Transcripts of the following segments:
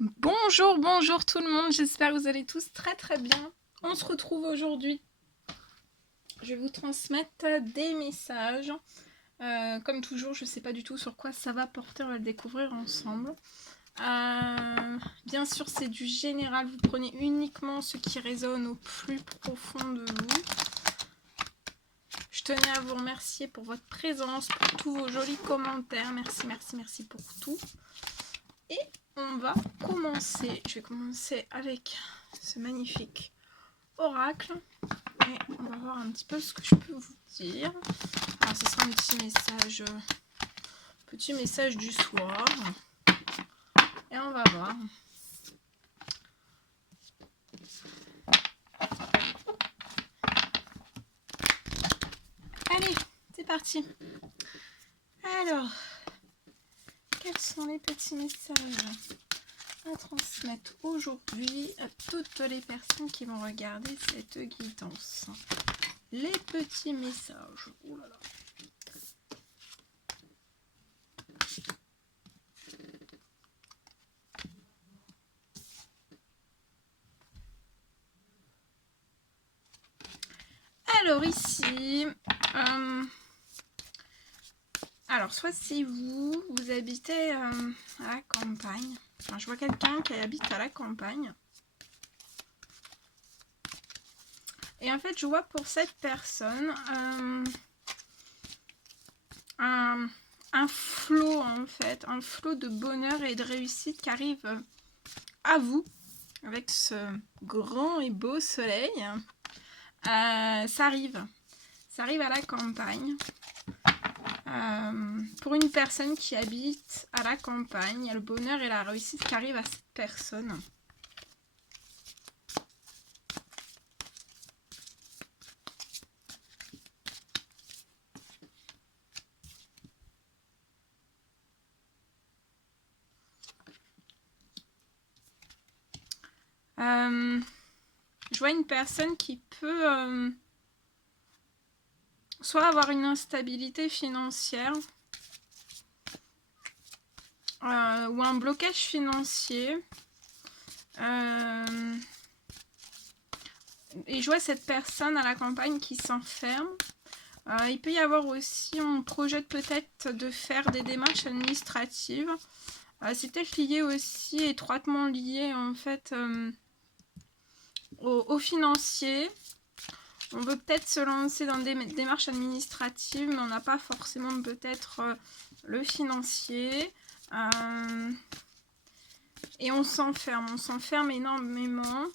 Bonjour, bonjour tout le monde, j'espère que vous allez tous très bien. On se retrouve aujourd'hui. Je vais vous transmettre des messages. Comme toujours, je ne sais pas du tout sur quoi ça va porter, on va le découvrir ensemble. Bien sûr, c'est du général, vous prenez uniquement ce qui résonne au plus profond de vous. Je tenais à vous remercier pour votre présence, pour tous vos jolis commentaires. Merci pour tout. Et on va commencer. Je vais commencer avec ce magnifique oracle. Et on va voir un petit peu ce que je peux vous dire. Alors, ce sera un petit message du soir. Et on va voir. Allez, c'est parti. Alors, quels sont les petits messages à transmettre aujourd'hui à toutes les personnes qui vont regarder cette guidance? Les petits messages. Oh là là. Alors ici, alors soit si vous habitez à la campagne, enfin, je vois quelqu'un qui habite à la campagne. Et en fait, je vois pour cette personne un flot en fait, un flot de bonheur et de réussite qui arrive à vous avec ce grand et beau soleil. Ça arrive à la campagne. Pour une personne qui habite à la campagne, il y a le bonheur et la réussite qui arrivent à cette personne. Je vois une personne qui peut soit avoir une instabilité financière ou un blocage financier. Et je vois cette personne à la campagne qui s'enferme. Il peut y avoir aussi, on projette peut-être de faire des démarches administratives. C'est peut-être lié aussi, étroitement lié en fait au financier. On veut peut-être se lancer dans des démarches administratives, mais on n'a pas forcément peut-être le financier. Et on s'enferme énormément.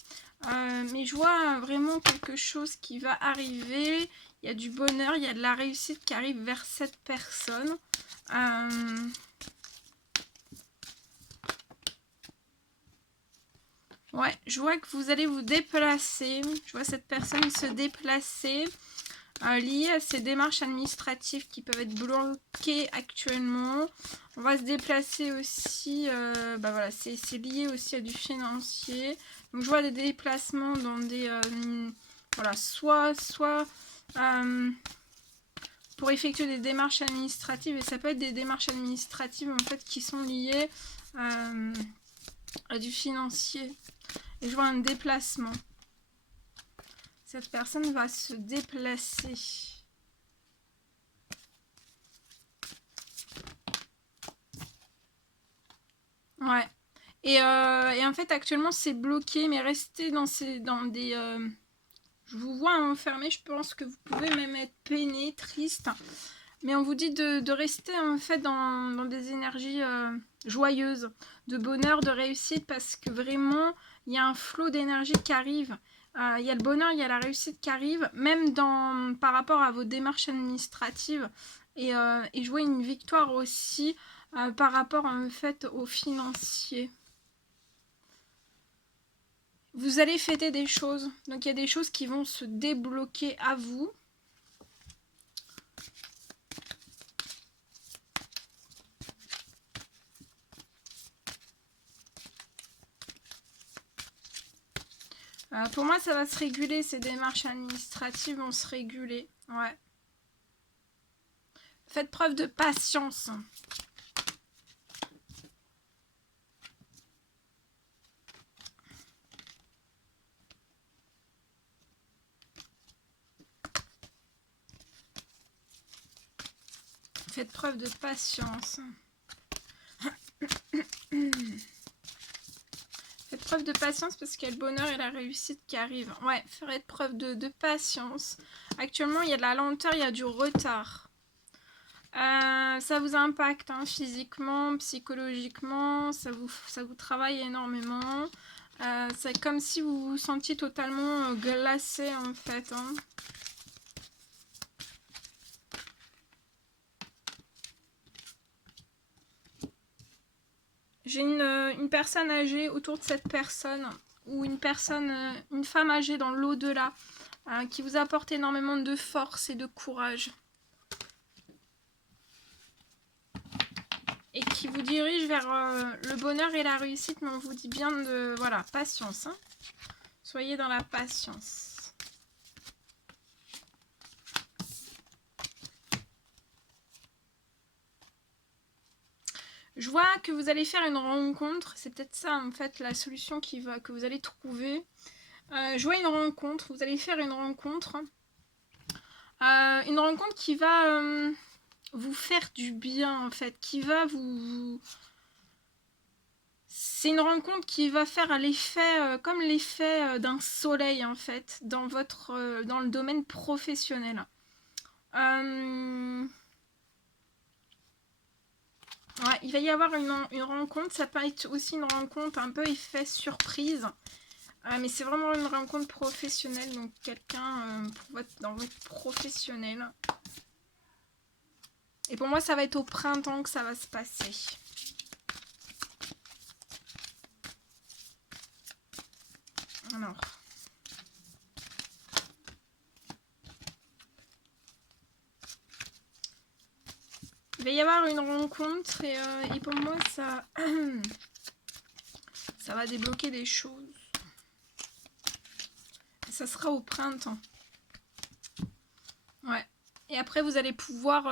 Mais je vois vraiment quelque chose qui va arriver. Il y a du bonheur, il y a de la réussite qui arrive vers cette personne. Ouais, je vois que vous allez vous déplacer. Je vois cette personne se déplacer. Liées à ces démarches administratives qui peuvent être bloquées actuellement. On va se déplacer aussi, voilà, c'est lié aussi à du financier. Donc je vois des déplacements dans des, voilà, soit pour effectuer des démarches administratives, et ça peut être des démarches administratives en fait qui sont liées à du financier. Et je vois un déplacement. Cette personne va se déplacer. Ouais. Et en fait, actuellement, c'est bloqué, mais restez dans des... je vous vois enfermé, je pense que vous pouvez même être peiné, triste. Mais on vous dit de rester en fait dans des énergies joyeuses, de bonheur, de réussite, parce que vraiment, il y a un flot d'énergie qui arrive. Il y a le bonheur, il y a la réussite qui arrive, même par rapport à vos démarches administratives. Et je vois une victoire aussi par rapport en fait aux financiers. Vous allez fêter des choses. Donc il y a des choses qui vont se débloquer à vous. Pour moi, ça va se réguler. Ces démarches administratives vont se réguler. Ouais. Faites preuve de patience. Faites preuve de patience. Faites preuve de patience parce qu'il y a le bonheur et la réussite qui arrivent. Ouais, faites preuve de patience. Actuellement, il y a de la lenteur, il y a du retard. Ça vous impacte hein, physiquement, psychologiquement, ça vous travaille énormément. C'est comme si vous vous sentiez totalement glacé en fait. Hein. J'ai une personne âgée autour de cette personne, ou une femme âgée dans l'au-delà, qui vous apporte énormément de force et de courage. Et qui vous dirige vers le bonheur et la réussite, mais on vous dit bien de... Voilà, patience. Hein. Soyez dans la patience. Je vois que vous allez faire une rencontre. C'est peut-être ça, en fait, la solution que vous allez trouver. Je vois une rencontre. Vous allez faire une rencontre. Une rencontre qui va vous faire du bien, en fait. Qui va vous... C'est une rencontre qui va faire l'effet, comme l'effet d'un soleil, en fait, dans le domaine professionnel. Ouais, il va y avoir une rencontre, ça peut être aussi une rencontre un peu effet surprise, mais c'est vraiment une rencontre professionnelle, donc quelqu'un dans votre professionnel. Et pour moi, ça va être au printemps que ça va se passer. Alors... Il va y avoir une rencontre et pour moi, ça va débloquer des choses. Ça sera au printemps. Ouais. Et après, vous allez pouvoir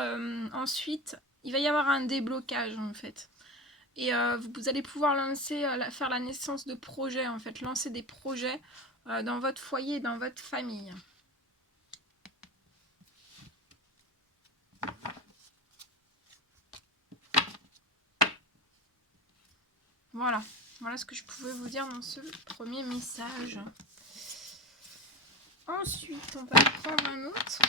ensuite... Il va y avoir un déblocage, en fait. Et vous allez pouvoir faire la naissance de projets, en fait. Lancer des projets dans votre foyer et dans votre famille. Voilà. Voilà ce que je pouvais vous dire dans ce premier message. Ensuite, on va prendre un autre.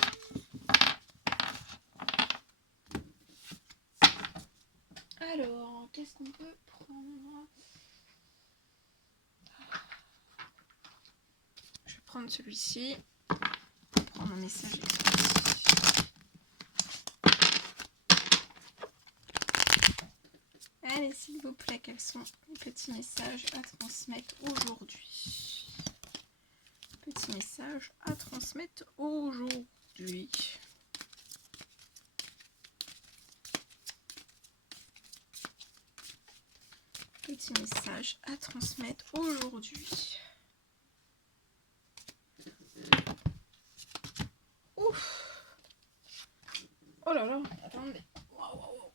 Alors, qu'est-ce qu'on peut prendre? Je vais prendre celui-ci. Prendre un message. Allez, s'il vous plaît, quels sont les petits messages à transmettre aujourd'hui? Petits messages à transmettre aujourd'hui. Petit message à transmettre aujourd'hui. Ouf. Oh là là, attendez. Wow.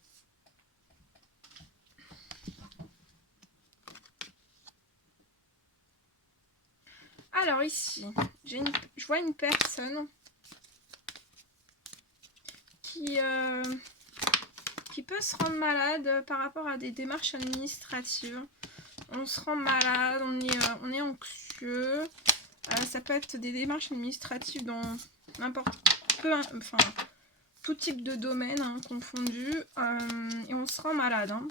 Alors ici, je vois une personne qui peut se rendre malade par rapport à des démarches administratives. On se rend malade, on est anxieux. Ça peut être des démarches administratives dans tout type de domaine hein, confondu. Et on se rend malade. Hein.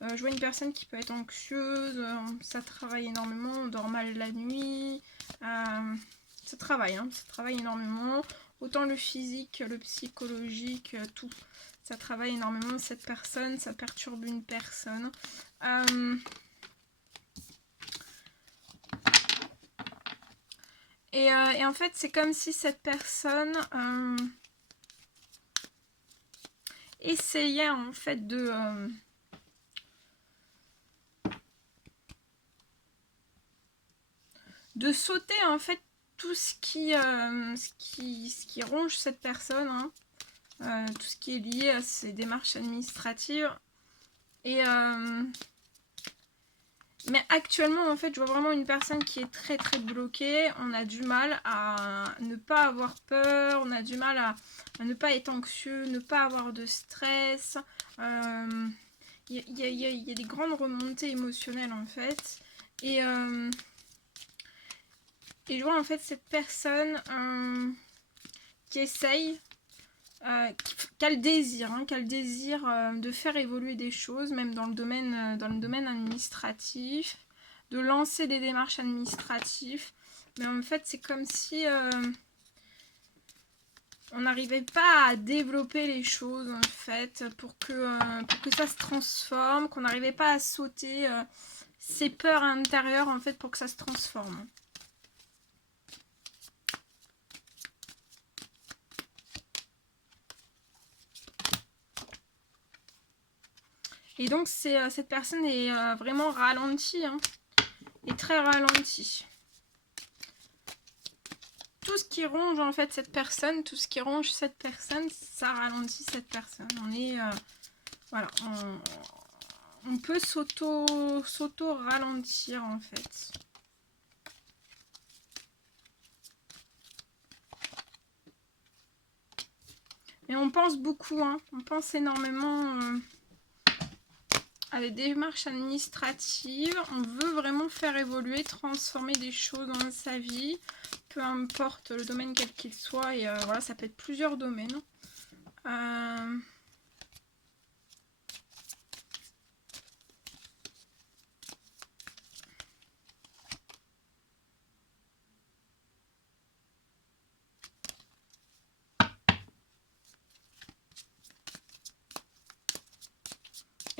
Je vois une personne qui peut être anxieuse, ça travaille énormément, on dort mal la nuit. Ça travaille énormément. Autant le physique, le psychologique, tout. Ça travaille énormément cette personne, ça perturbe une personne. Et en fait, c'est comme si cette personne essayait en fait de sauter en fait tout ce qui ronge cette personne, hein, tout ce qui est lié à ces démarches administratives. Et Mais actuellement, en fait, je vois vraiment une personne qui est très très bloquée. On a du mal à ne pas avoir peur, on a du mal à ne pas être anxieux, ne pas avoir de stress. Il y a des grandes remontées émotionnelles en fait. Et je vois en fait cette personne qui essaye, qui a le désir, de faire évoluer des choses, même dans le domaine administratif, de lancer des démarches administratives. Mais en fait, c'est comme si on n'arrivait pas à développer les choses en fait pour que ça se transforme, qu'on n'arrivait pas à sauter ses peurs intérieures en fait pour que ça se transforme. Et donc cette personne est vraiment ralentie, hein, est très ralentie. Tout ce qui ronge en fait cette personne, ça ralentit cette personne. On est voilà, on peut s'auto-ralentir en fait. Et on pense beaucoup, hein, on pense énormément à des démarches administratives. On veut vraiment faire évoluer, transformer des choses dans sa vie, peu importe le domaine quel qu'il soit. Et voilà, ça peut être plusieurs domaines.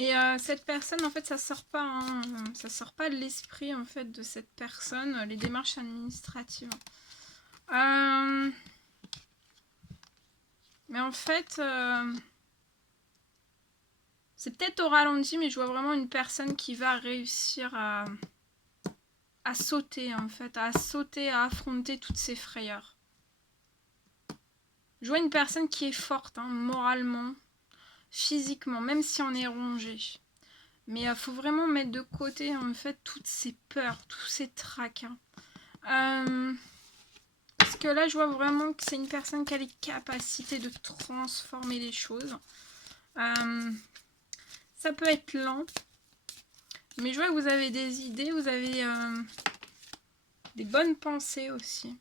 Et cette personne, en fait, ça sort pas, hein, ça sort pas de l'esprit en fait de cette personne, les démarches administratives. Mais en fait, c'est peut-être au ralenti, mais je vois vraiment une personne qui va réussir à sauter en fait, à affronter toutes ses frayeurs. Je vois une personne qui est forte, hein, moralement, physiquement, même si on est rongé. Mais il faut vraiment mettre de côté en fait toutes ces peurs, tous ces tracas. Parce que là, je vois vraiment que c'est une personne qui a les capacités de transformer les choses. Ça peut être lent, mais je vois que vous avez des idées, vous avez des bonnes pensées aussi.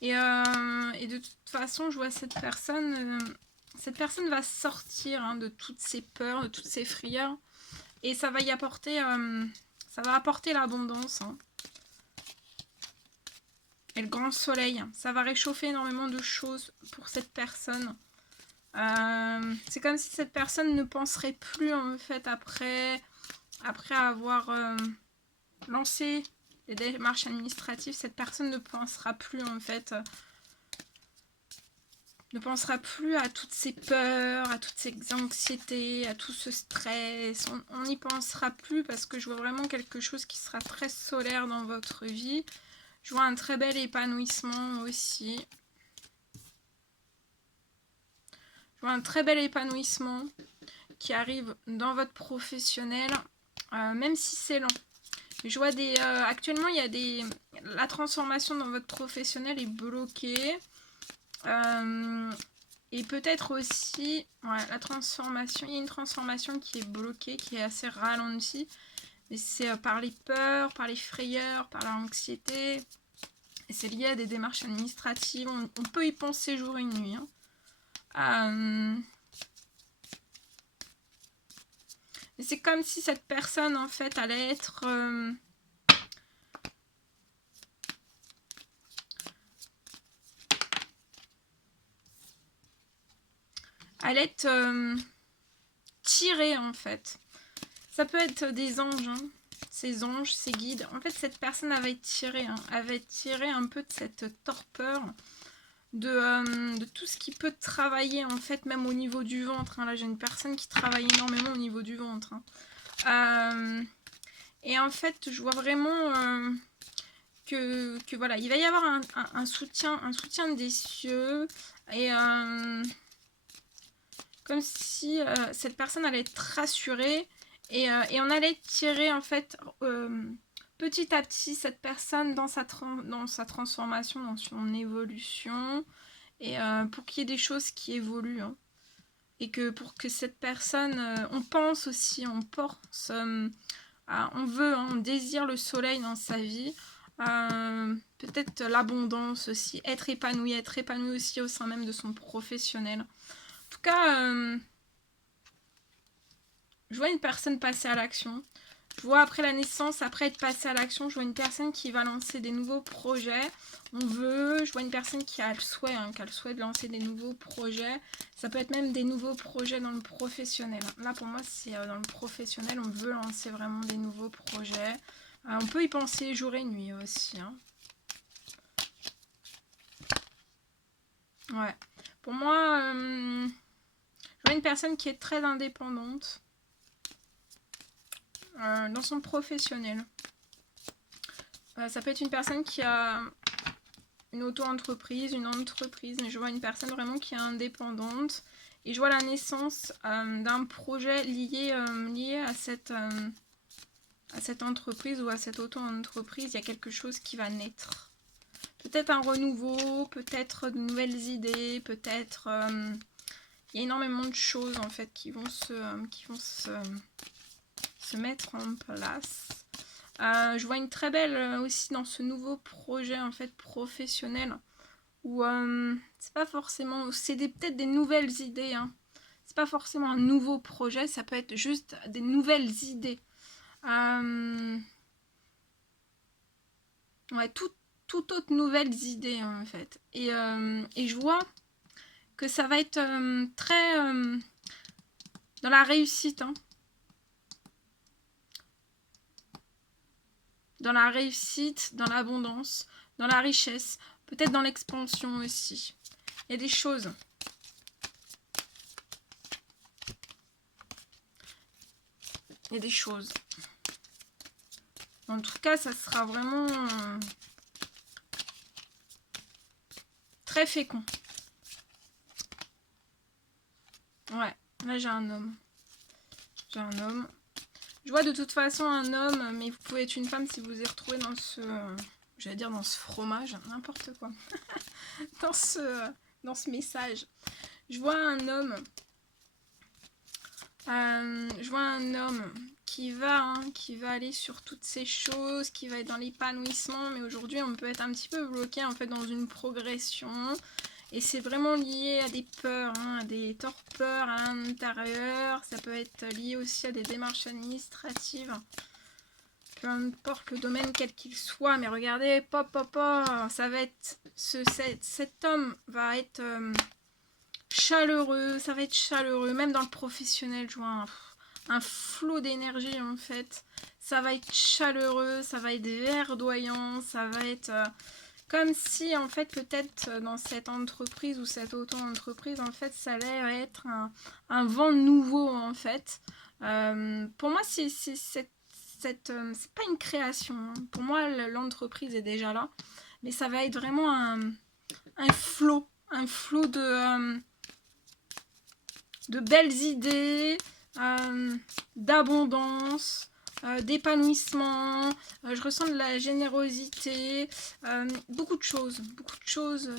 Et de toute façon, je vois cette personne va sortir, hein, de toutes ses peurs, de toutes ses frayeurs. Et ça va y apporter, ça va apporter l'abondance. Hein. Et le grand soleil, ça va réchauffer énormément de choses pour cette personne. C'est comme si cette personne ne penserait plus en fait après avoir lancé les démarches administratives. Cette personne ne pensera plus en fait, ne pensera plus à toutes ces peurs, à toutes ces anxiétés, à tout ce stress. On n'y pensera plus parce que je vois vraiment quelque chose qui sera très solaire dans votre vie. Je vois un très bel épanouissement aussi. Je vois un très bel épanouissement qui arrive dans votre professionnel, même si c'est lent. Je vois actuellement, il y a la transformation dans votre professionnel est bloquée. Et peut-être aussi, ouais, la transformation, il y a une transformation qui est bloquée, qui est assez ralentie. Mais c'est par les peurs, par les frayeurs, par l'anxiété. Et c'est lié à des démarches administratives. On peut y penser jour et nuit. Hein. Et c'est comme si cette personne, en fait, allait être... allait être tirée, en fait. Ça peut être des anges, hein. Ces anges, ces guides. En fait, cette personne avait tiré un peu de cette torpeur, de tout ce qui peut travailler, en fait, même au niveau du ventre. Hein. Là, j'ai une personne qui travaille énormément au niveau du ventre. Hein. Et en fait, je vois vraiment que voilà, il va y avoir un soutien des cieux. Et comme si cette personne allait être rassurée. Et on allait tirer en fait petit à petit cette personne dans sa transformation, dans son évolution, et pour qu'il y ait des choses qui évoluent, hein. Et que pour que cette personne, on pense aussi, on pense, on veut, hein, on désire le soleil dans sa vie, peut-être l'abondance aussi, être épanoui aussi au sein même de son professionnel. En tout cas, je vois une personne passer à l'action. Je vois après la naissance, après être passée à l'action, je vois une personne qui va lancer des nouveaux projets. Je vois une personne qui a le souhait, de lancer des nouveaux projets. Ça peut être même des nouveaux projets dans le professionnel. Là, pour moi, c'est dans le professionnel, on veut lancer vraiment des nouveaux projets. On peut y penser jour et nuit aussi, hein. Ouais. Pour moi, je vois une personne qui est très indépendante dans son professionnel. Ça peut être une personne qui a une auto-entreprise, une entreprise, mais je vois une personne vraiment qui est indépendante. Et je vois la naissance d'un projet lié à cette entreprise ou à cette auto-entreprise. Il y a quelque chose qui va naître. Peut-être un renouveau, peut-être de nouvelles idées, peut-être... il y a énormément de choses en fait qui vont se mettre en place. Je vois une très belle aussi dans ce nouveau projet en fait professionnel où c'est pas forcément, c'est peut-être des nouvelles idées, hein. C'est pas forcément un nouveau projet, ça peut être juste des nouvelles idées. Ouais, toute autre nouvelles idées en fait. Et je vois que ça va être très dans la réussite, hein. Dans la réussite, dans l'abondance, dans la richesse, peut-être dans l'expansion aussi. Il y a des choses. Il y a des choses. En tout cas, ça sera vraiment très fécond. Ouais, là j'ai un homme. J'ai un homme. Je vois de toute façon un homme, mais vous pouvez être une femme si vous vous y retrouvez dans ce... j'allais dire dans ce fromage, n'importe quoi. dans ce message. Je vois un homme. Je vois un homme qui va aller sur toutes ces choses, qui va être dans l'épanouissement, mais aujourd'hui on peut être un petit peu bloqué en fait dans une progression. Et c'est vraiment lié à des peurs, hein, à des torpeurs à l'intérieur. Ça peut être lié aussi à des démarches administratives. Peu importe le domaine quel qu'il soit. Mais regardez, ça va être... cet homme va être chaleureux. Ça va être chaleureux. Même dans le professionnel, je vois un flot d'énergie en fait. Ça va être chaleureux. Ça va être verdoyant. Ça va être... comme si, en fait, peut-être dans cette entreprise ou cette auto-entreprise, en fait, ça allait être un vent nouveau, en fait. Pour moi, c'est pas une création, hein. Pour moi, l'entreprise est déjà là. Mais ça va être vraiment un flot de belles idées, d'abondance, d'épanouissement. Je ressens de la générosité, beaucoup de choses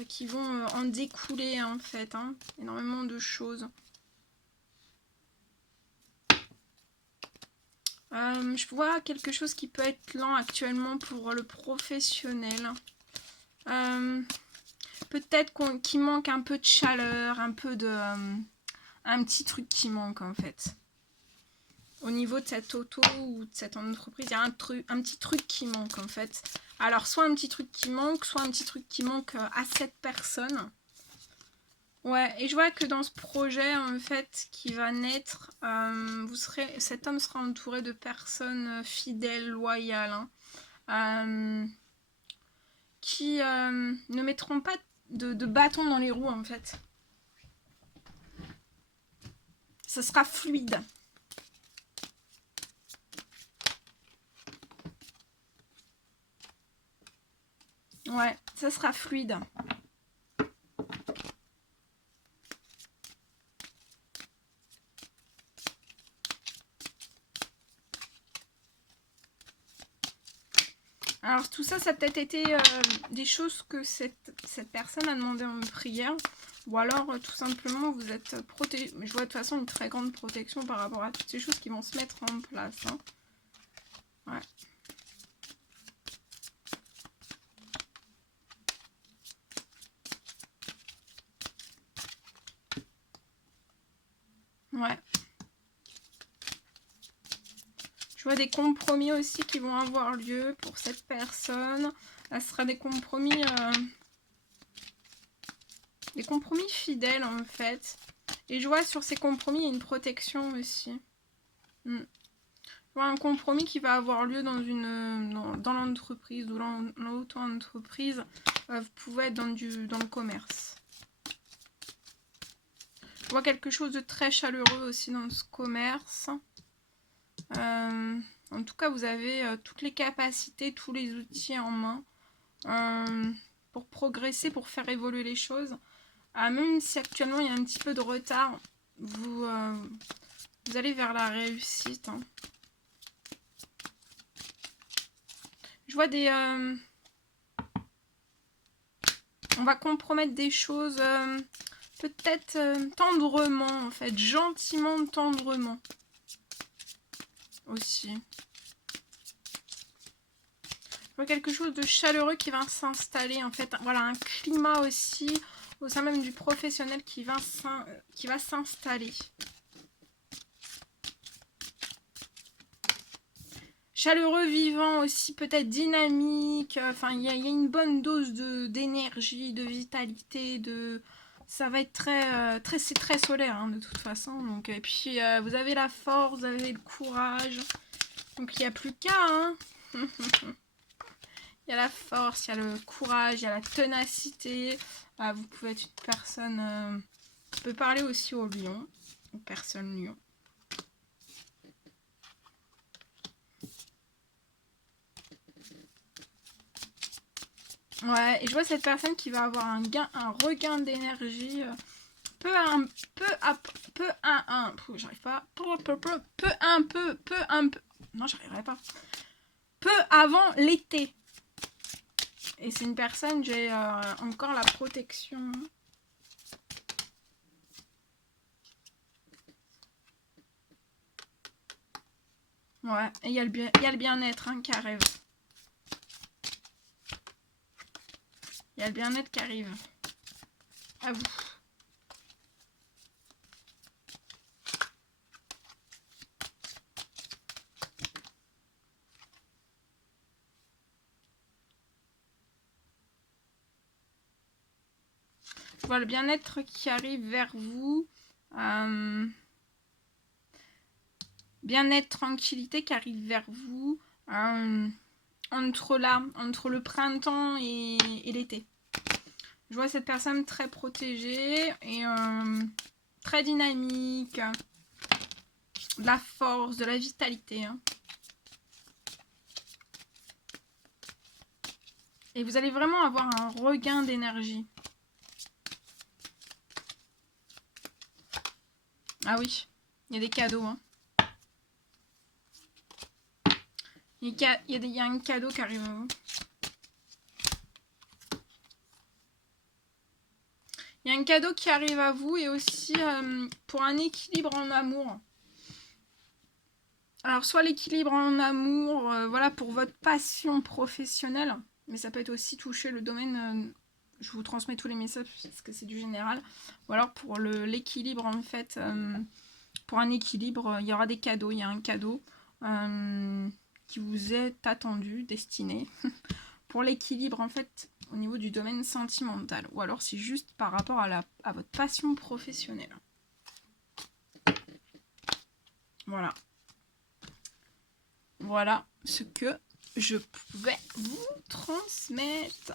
qui vont en découler en fait, hein, énormément de choses. Je vois quelque chose qui peut être lent actuellement pour le professionnel. Peut-être qu'il manque un peu de chaleur, un peu de... un petit truc qui manque en fait. Au niveau de cette auto ou de cette entreprise, il y a un petit truc qui manque en fait. Alors soit un petit truc qui manque, soit un petit truc qui manque à cette personne. Ouais, et je vois que dans ce projet en fait qui va naître, cet homme sera entouré de personnes fidèles, loyales, hein, qui ne mettront pas de bâton dans les roues en fait. Ce sera fluide. Ouais, ça sera fluide. Alors tout ça, ça a peut-être été des choses que cette personne a demandé en prière. Ou alors tout simplement vous êtes protégé. Je vois de toute façon une très grande protection par rapport à toutes ces choses qui vont se mettre en place. Hein. Ouais. Ouais. Je vois des compromis aussi qui vont avoir lieu pour cette personne. Là, ce sera des compromis fidèles en fait. Et je vois sur ces compromis, il y a une protection aussi. Je vois un compromis qui va avoir lieu dans l'entreprise ou dans l'auto-entreprise. Vous pouvez être dans le commerce. Je vois quelque chose de très chaleureux aussi dans ce commerce. En tout cas, vous avez toutes les capacités, tous les outils en main pour progresser, pour faire évoluer les choses. Même si actuellement il y a un petit peu de retard, vous allez vers la réussite. Hein. Je vois des... on va compromettre des choses peut-être tendrement, en fait, gentiment, tendrement. Aussi. Je vois quelque chose de chaleureux qui va s'installer, en fait. Voilà, un climat aussi, au sein même du professionnel qui va s'installer. Chaleureux, vivant aussi, peut-être dynamique. Enfin, il y a une bonne dose d'énergie, de vitalité, ça va être c'est très solaire hein, de toute façon. Donc, et puis vous avez la force, vous avez le courage. Donc il n'y a plus qu'à. Hein. Il y a la force, il y a le courage, il y a la ténacité. Vous pouvez être une personne qui peut parler aussi au lion, aux personnes lions. Ouais, et je vois cette personne qui va avoir un regain d'énergie non, j'arriverai pas. Peu avant l'été. Et c'est une personne, j'ai encore la protection. Ouais, et il y a le bien-être hein, qui arrive. Il y a le bien-être qui arrive. À vous. Je vois le bien-être qui arrive vers vous. Bien-être, tranquillité qui arrive vers vous. Entre le printemps et l'été. Je vois cette personne très protégée et très dynamique, de la force, de la vitalité. Hein. Et vous allez vraiment avoir un regain d'énergie. Ah oui, il y a des cadeaux. Hein. Il y a un cadeau qui arrive à vous. Il y a un cadeau qui arrive à vous et aussi pour un équilibre en amour. Alors, soit l'équilibre en amour, voilà, pour votre passion professionnelle, mais ça peut être aussi toucher le domaine, je vous transmets tous les messages parce que c'est du général, ou alors pour l'équilibre en fait, pour un équilibre, il y aura des cadeaux, il y a un cadeau qui vous est attendu, destiné, pour l'équilibre en fait, au niveau du domaine sentimental, ou alors c'est juste par rapport à votre passion professionnelle. Voilà. Voilà ce que je pouvais vous transmettre.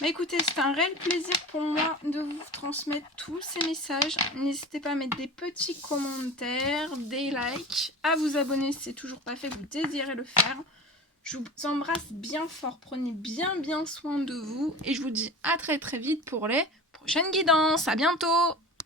Bah écoutez, c'est un réel plaisir pour moi de vous transmettre tous ces messages. N'hésitez pas à mettre des petits commentaires, des likes, à vous abonner si c'est toujours pas fait, vous désirez le faire. Je vous embrasse bien fort, prenez bien soin de vous et je vous dis à très vite pour les prochaines guidances. À bientôt!